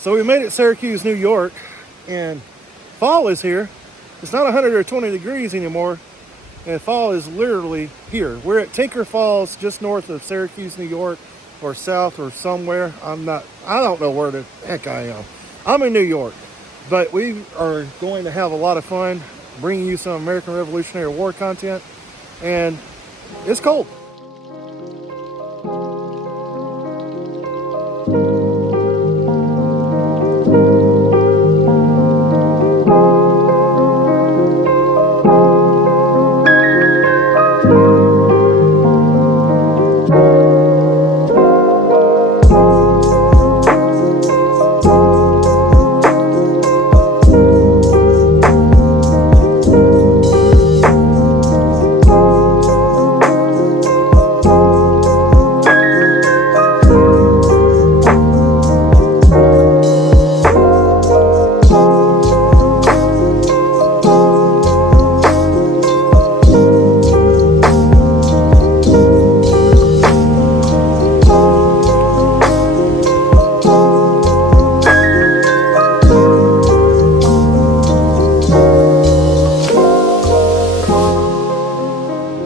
So we made it Syracuse, New York, and fall is here. It's not 100 or 20 degrees anymore, and fall is literally here. We're at Tinker Falls, just north of Syracuse, New York, or south or somewhere. I don't know where the heck I am. I'm in New York, but we are going to have a lot of fun bringing you some American Revolutionary War content, and it's cold.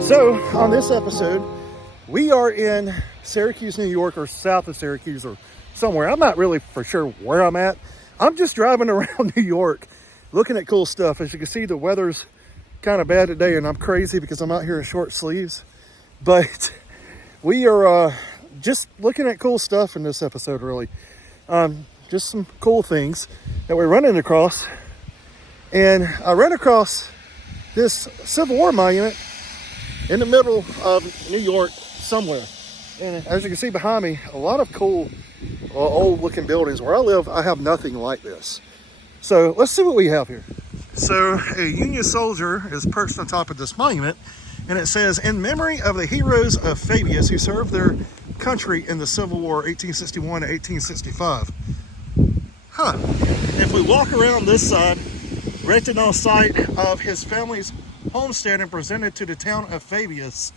So on this episode, we are in Syracuse, New York, or south of Syracuse, or somewhere. I'm not really for sure where I'm at. I'm just driving around New York, looking at cool stuff. As you can see, the weather's kind of bad today, and I'm crazy because I'm out here in short sleeves. But we are just looking at cool stuff in this episode, really. Just some cool things that we're running across. And I ran across this Civil War monument in the middle of New York somewhere. And as you can see behind me, a lot of cool old looking buildings. Where I live, I have nothing like this. So let's see what we have here. So a Union soldier is perched on top of this monument, and it says, "In memory of the heroes of Fabius who served their country in the Civil War 1861 to 1865. If we walk around this side, erected on site of his family's homestead and presented to the town of Fabius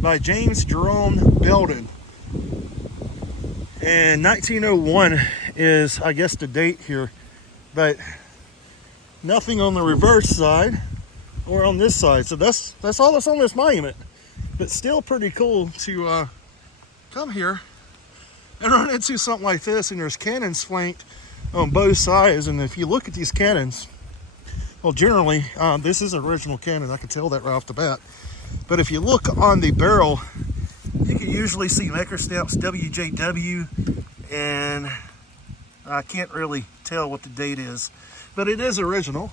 by James Jerome Belden. And 1901 is, I guess, the date here, but nothing on the reverse side or on this side. So that's all that's on this monument. But still pretty cool to come here and run into something like this, and there's cannons flanked on both sides. And if you look at these cannons, well, generally, this is an original cannon. I can tell that right off the bat. But if you look on the barrel, you can usually see maker stamps WJW, and I can't really tell what the date is, but it is original.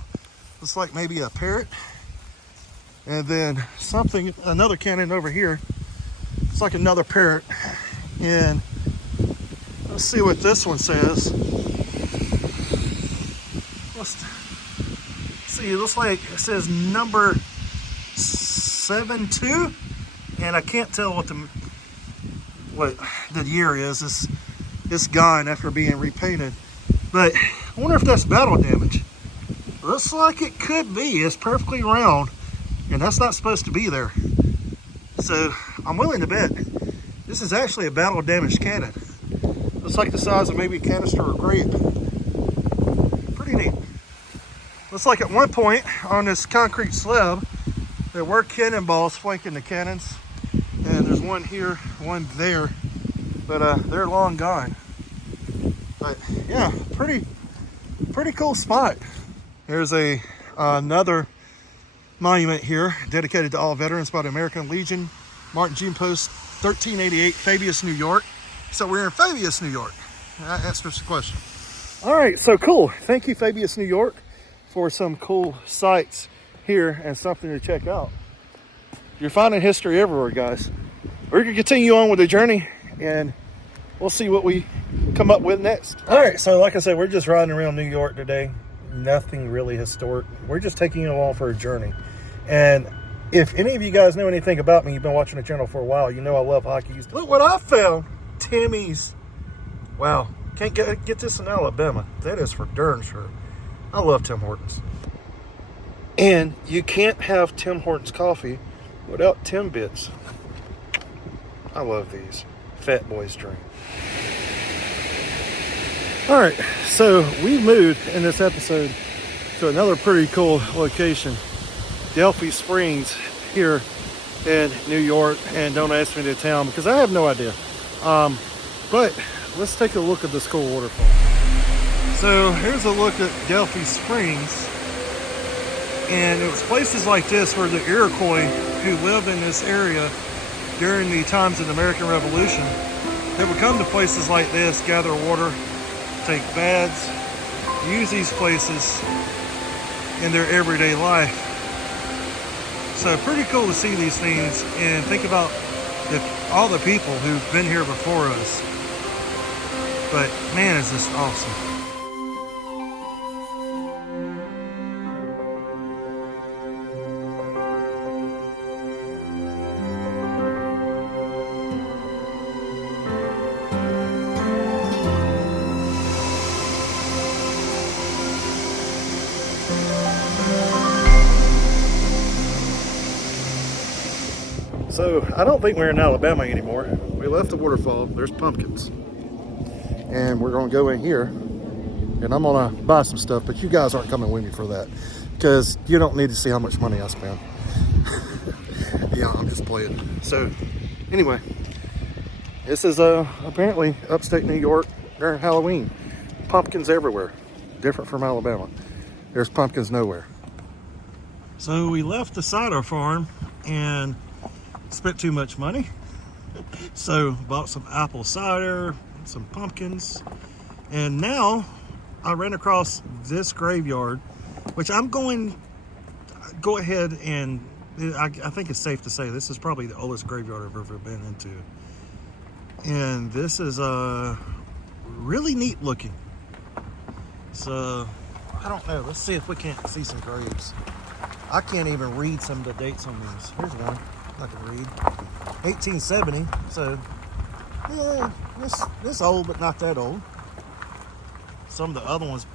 Looks like maybe a parrot. And then another cannon over here. It's like another parrot. And let's see what this one says. See, it looks like it says number 72, and I can't tell what the year is. It's gone after being repainted, but I wonder if that's battle damage. Looks like it could be. It's perfectly round, and that's not supposed to be there. So I'm willing to bet this is actually a battle damaged cannon. Looks like the size of maybe a canister or grape. Pretty neat. Looks like at one point on this concrete slab, there were cannonballs flanking the cannons. And there's one here, one there, but they're long gone. But yeah, pretty cool spot. There's another monument here dedicated to all veterans by the American Legion, Martin June Post, 1388, Fabius, New York. So we're in Fabius, New York. That answers the question. All right, so cool. Thank you, Fabius, New York, for some cool sights here and something to check out. You're finding history everywhere, guys. We're gonna continue on with the journey, and we'll see what we come up with next. All right, so like I said, we're just riding around New York today. Nothing really historic. We're just taking you along for a journey. And if any of you guys know anything about me, you've been watching the channel for a while, you know I love hockey. Look what I found. Timmy's. Wow, can't get this in Alabama. That is for darn sure. I love Tim Hortons. And you can't have Tim Hortons coffee without Timbits. I love these. Fat Boys drink. All right, so we moved in this episode to another pretty cool location, Delphi Springs here in New York. And don't ask me the town because I have no idea. But let's take a look at this cool waterfall. So here's a look at Delphi Springs. And it was places like this where the Iroquois who lived in this area during the times of the American Revolution, they would come to places like this, gather water, take baths, use these places in their everyday life. So pretty cool to see these things and think about all the people who've been here before us. But man, is this awesome. So I don't think we're in Alabama anymore. We left the waterfall. There's pumpkins. And we're going to go in here. And I'm going to buy some stuff. But you guys aren't coming with me for that. Because you don't need to see how much money I spend. Yeah, I'm just playing. So anyway. This is apparently upstate New York during Halloween. Pumpkins everywhere. Different from Alabama. There's pumpkins nowhere. So we left the cider farm and spent too much money, so bought some apple cider, some pumpkins, and now I ran across this graveyard, which I'm going to go ahead and I think it's safe to say this is probably the oldest graveyard I've ever been into. And this is really neat looking. So I don't know, let's see if we can't see some graves. I can't even read some of the dates on these. Here's one I can read. 1870. So yeah, this old, but not that old. Some of the other ones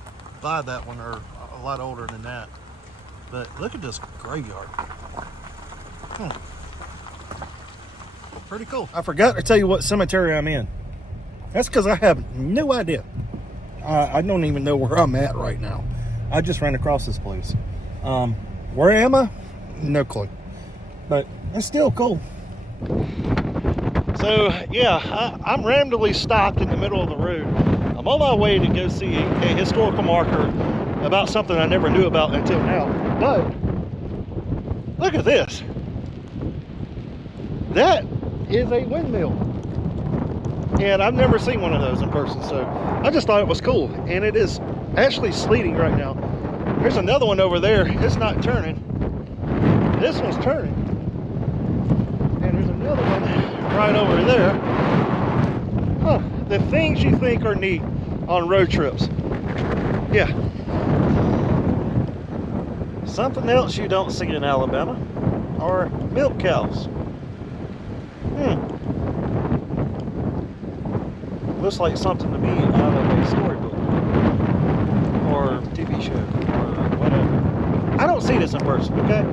by that one are a lot older than that. But look at this graveyard. Pretty cool. I forgot to tell you what cemetery I'm in. That's because I have no idea. I don't even know where I'm at right now. I just ran across this place. Where am I? No clue. But it's still cool. So yeah, I'm randomly stopped in the middle of the road. I'm on my way to go see a historical marker about something I never knew about until now. But look at this. That is a windmill. And I've never seen one of those in person, so I just thought it was cool. And it is actually sleeting right now. There's another one over there. It's not turning. This one's turning. And there's another one right over there. Huh. The things you think are neat on road trips. Yeah. Something else you don't see in Alabama are milk cows. Looks like something to me out of a storybook or TV show or whatever. I don't see this in person, okay?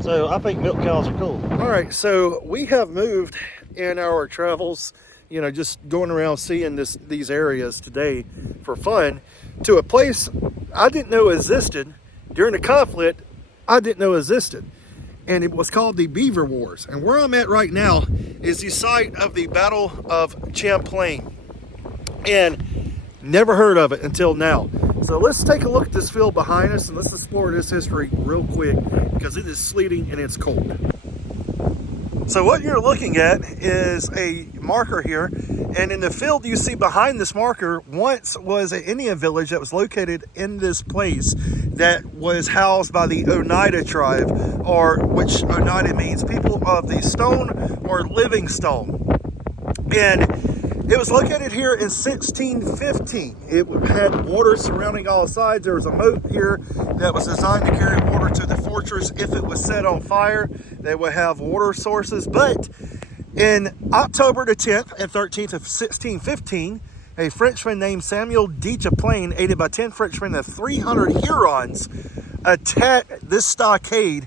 So I think milk cows are cool. All right, so we have moved in our travels, you know, just going around seeing these areas today for fun, to a place I didn't know existed during the conflict. I didn't know existed. And it was called the Beaver Wars. And where I'm at right now is the site of the Battle of Champlain. And never heard of it until now. So let's take a look at this field behind us and let's explore this history real quick because it is sleeting and it's cold. So what you're looking at is a marker here, and in the field you see behind this marker once was an Indian village that was located in this place that was housed by the Oneida tribe, or which Oneida means people of the stone or living stone. And it was located here in 1615. It had water surrounding all sides. There was a moat here that was designed to carry water to the fortress. If it was set on fire, they would have water sources. But in October the 10th and 13th of 1615, a Frenchman named Samuel de Champlain, aided by 10 Frenchmen and 300 Hurons, attacked this stockade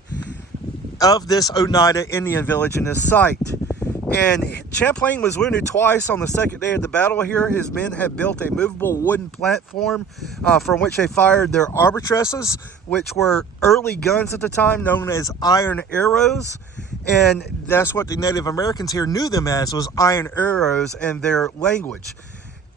of this Oneida Indian village in this site. And Champlain was wounded twice on the second day of the battle here. His men had built a movable wooden platform from which they fired their arbitresses, which were early guns at the time known as iron arrows. And that's what the Native Americans here knew them as, was iron arrows in their language.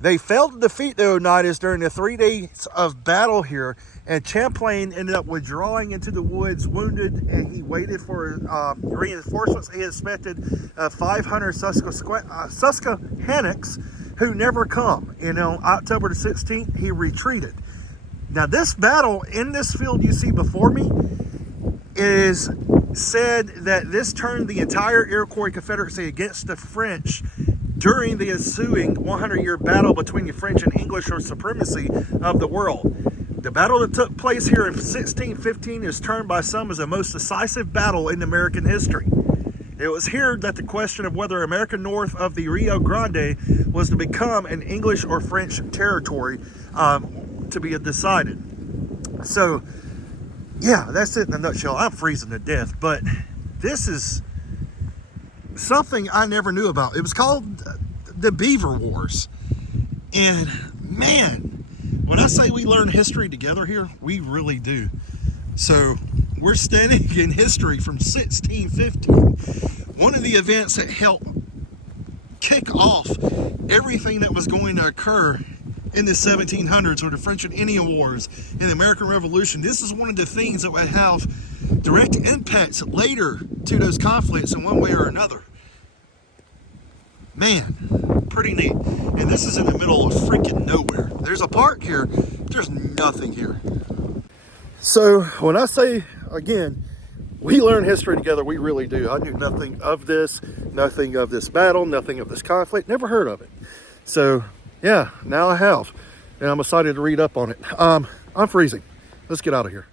They failed to defeat the Oneidas during the 3 days of battle here, and Champlain ended up withdrawing into the woods wounded, and he waited for reinforcements. He expected 500 Susquehannocks who never come. And on October the 16th, he retreated. Now this battle in this field you see before me is said that this turned the entire Iroquois Confederacy against the French during the ensuing 100-year battle between the French and English for supremacy of the world. The battle that took place here in 1615 is termed by some as the most decisive battle in American history. It was here that the question of whether America north of the Rio Grande was to become an English or French territory to be decided. So, yeah, that's it in a nutshell. I'm freezing to death, but this is something I never knew about. It was called the Beaver Wars. And man, when I say we learn history together here, we really do. So we're studying in history from 1615. One of the events that helped kick off everything that was going to occur in the 1700s, or the French and Indian Wars and the American Revolution. This is one of the things that would have direct impacts later to those conflicts in one way or another. Man, pretty neat. And this is in the middle of freaking nowhere. There's a park here, there's nothing here. So when I say, again, we learn history together, we really do. I knew nothing of this battle, nothing of this conflict, never heard of it. So yeah, now I have, and I'm excited to read up on it. I'm freezing. Let's get out of here.